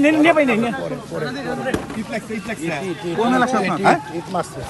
নিয়ে পাই নিয়ে কোন এলাকা আপনার হ্যাঁ? দেন দেন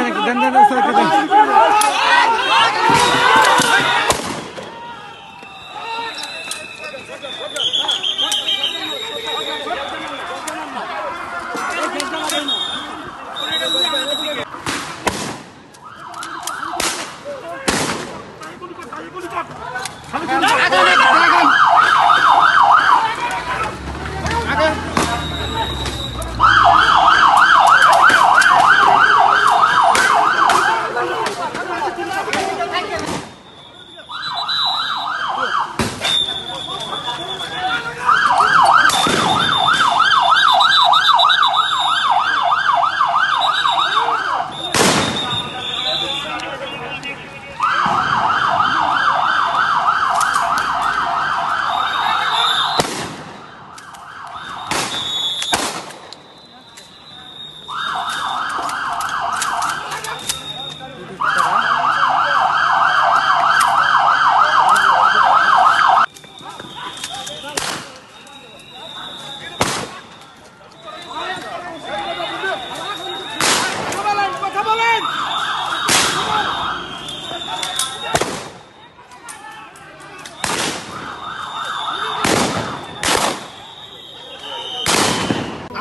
একটু, দেন দেন দেন, স্যার, একটু দেন।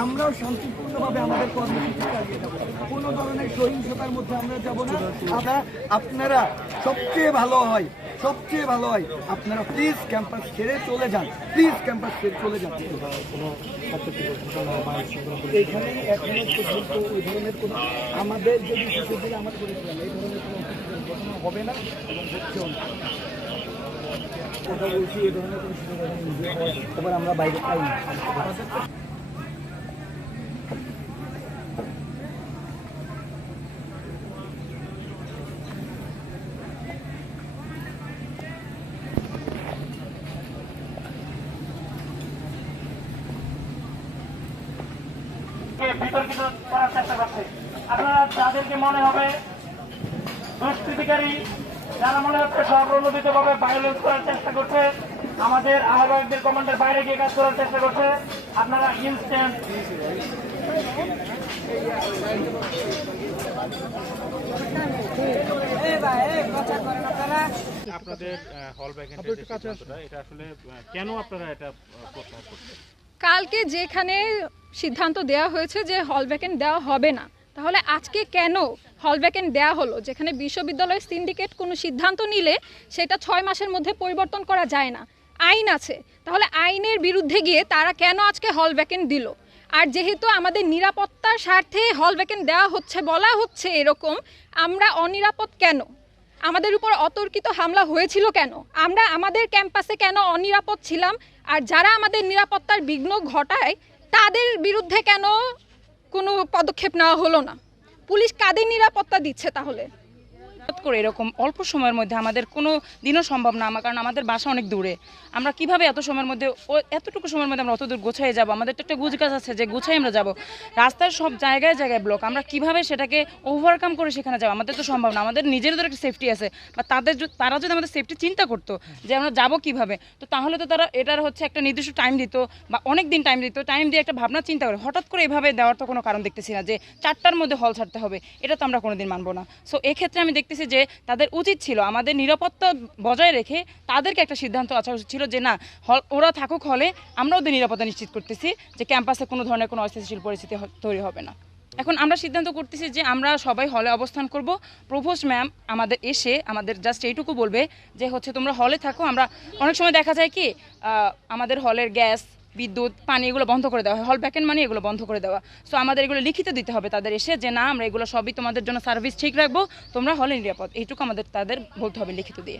আমরাও শান্তিপূর্ণভাবে আমাদের কর্মসূচি চালিয়ে যাব কোনো ধরনের সহিংসতার মধ্যে আমরা যাব না। আপনারা সবচেয়ে ভালো হয়, সবচেয়ে ভালো হয়, আপনারা প্লিজ ক্যাম্পাস ছেড়ে চলে যান। প্লিজ ক্যাম্পাস ছেড়ে চলে যান। এখানে আমাদের যদি হবে না কথা বলছি ধরনের কোনো সুযোগ আমরা বাইরে পাই না কে বিতর্কিত করার চেষ্টা করছে। আপনারা যাদেরকে মনে হবে দুষ্কৃতিকারী যারা মনে হচ্ছে স্বপ্রণোদিত ভাবে ভায়োলেন্স করার চেষ্টা করছে আমাদের আহ্বায়কদের কমান্ডের বাইরে গিয়ে কাজ করার চেষ্টা করছে আপনারা ইনস্ট্যান্ট আপনাদের হল সিদ্ধান্তটা এটা আসলে কেন আপনারা এটা প্রত্যাহার করছেন? কালকে যেখানে সিদ্ধান্ত দেওয়া হয়েছে যে হল ভ্যাকেন্ট দেওয়া হবে না, তাহলে আজকে কেন হল ভ্যাকেন্ট দেওয়া হলো? যেখানে বিশ্ববিদ্যালয়ের সিন্ডিকেট কোনো সিদ্ধান্ত নিলে সেটা ছয় মাসের মধ্যে পরিবর্তন করা যায় না। আইন আছে, তাহলে আইনের বিরুদ্ধে গিয়ে তারা কেন আজকে হল ভ্যাকেন্ট দিল? আর যেহেতু আমাদের নিরাপত্তার স্বার্থে হল ভ্যাকেন্ট দেওয়া হচ্ছে, বলা হচ্ছে এরকম, আমরা অনিরাপদ কেন? আমাদের উপর অতর্কিত হামলা হয়েছিল কেন? আমরা আমাদের ক্যাম্পাসে কেন অনিরাপদ ছিলাম? আর যারা আমাদের নিরাপত্তার বিঘ্ন ঘটায়, তাদের বিরুদ্ধে কেন কোনো পদক্ষেপ নেওয়া হলো না? পুলিশ কাদের নিরাপত্তা দিচ্ছে তাহলে? করে এরকম অল্প সময়ের মধ্যে আমাদের কোনো দিনও সম্ভব না আমার, কারণ আমাদের বাসা অনেক দূরে। আমরা কীভাবে এত সময়ের মধ্যে ও এতটুকু সময়ের মধ্যে আমরা অত দূর গোছায় যাব? আমাদের তো একটা গুজ কাজ আছে যে গুছাই আমরা যাব। রাস্তার সব জায়গায় জায়গায় ব্লক আমরা কীভাবে সেটাকে ওভারকাম করে সেখানে যাব? আমাদের তো সম্ভব না। আমাদের নিজেরও একটা সেফটি আছে। বা তাদের তারা যদি আমাদের সেফটি চিন্তা করতো যে আমরা যাব কীভাবে, তো তাহলে তো তারা এটার হচ্ছে একটা নির্দিষ্ট টাইম দিত বা অনেক দিন টাইম দিত। টাইম দিয়ে একটা ভাবনা চিন্তা করে। হঠাৎ করে এভাবে দেওয়ার তো কোনো কারণ দেখতেছি না যে চারটার মধ্যে হল ছাড়তে হবে। এটা তো আমরা কোনোদিন মানবো না। সো এক্ষেত্রে আমি দেখতেছি দেখতেছি যে তাদের উচিত ছিল, আমাদের নিরাপত্তা বজায় রেখে তাদেরকে একটা সিদ্ধান্ত আসা উচিত ছিল যে না, হল, ওরা থাকুক হলে আমরা ওদের নিরাপত্তা নিশ্চিত করতেছি যে ক্যাম্পাসে কোনো ধরনের কোনো অস্থিতিশীল পরিস্থিতি তৈরি হবে না। এখন আমরা সিদ্ধান্ত করতেছি যে আমরা সবাই হলে অবস্থান করব। প্রভোস্ট ম্যাম আমাদের এসে আমাদের জাস্ট এইটুকু বলবে যে হচ্ছে তোমরা হলে থাকো, আমরা অনেক সময় দেখা যায় কি আমাদের হলের গ্যাস বিদ্যুৎ, পানি এগুলো বন্ধ করে দেওয়া হয়, হল ব্যাকেন্ড মানি এগুলো বন্ধ করে দেওয়া। সো আমাদের এগুলো লিখিত দিতে হবে তাদের এসে যে, না, আমরা এগুলো সবই তোমাদের জন্য সার্ভিস ঠিক রাখব, তোমরা হলে নিরাপদ। এইটুকু আমাদের তাদের বলতে হবে লিখিত দিয়ে।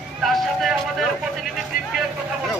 তার সাথে আমাদের প্রতিনিধি টিমকে কথা বলব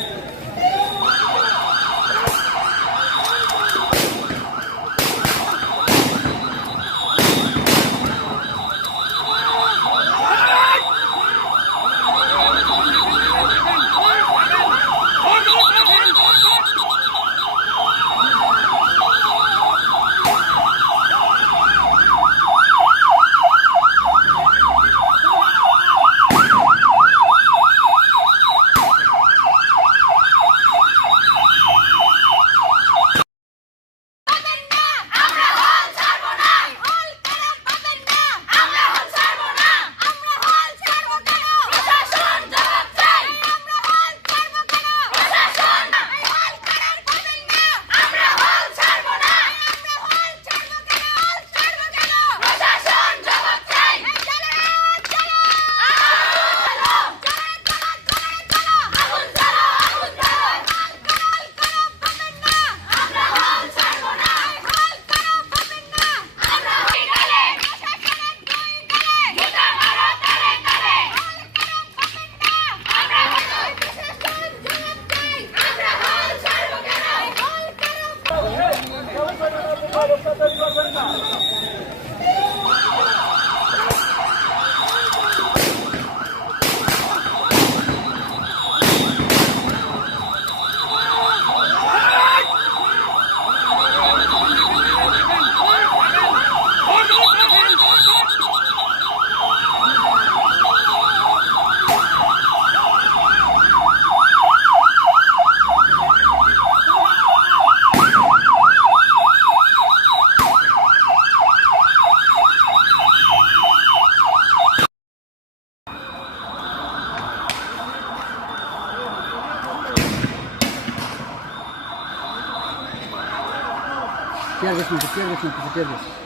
টিয়ার গেছ নিচে টিয়ার গেছ নিচে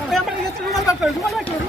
টিয়ার গেছ আমরা রুমাল বাদ করো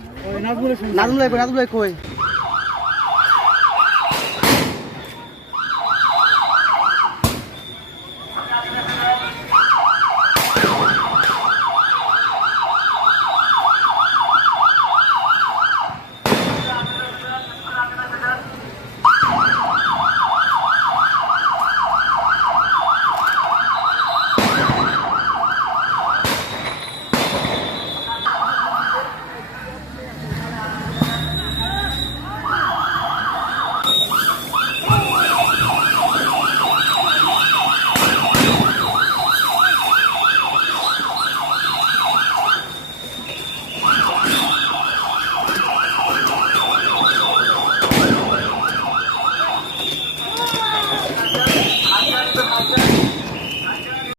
নাজমুল নাজমুল কই?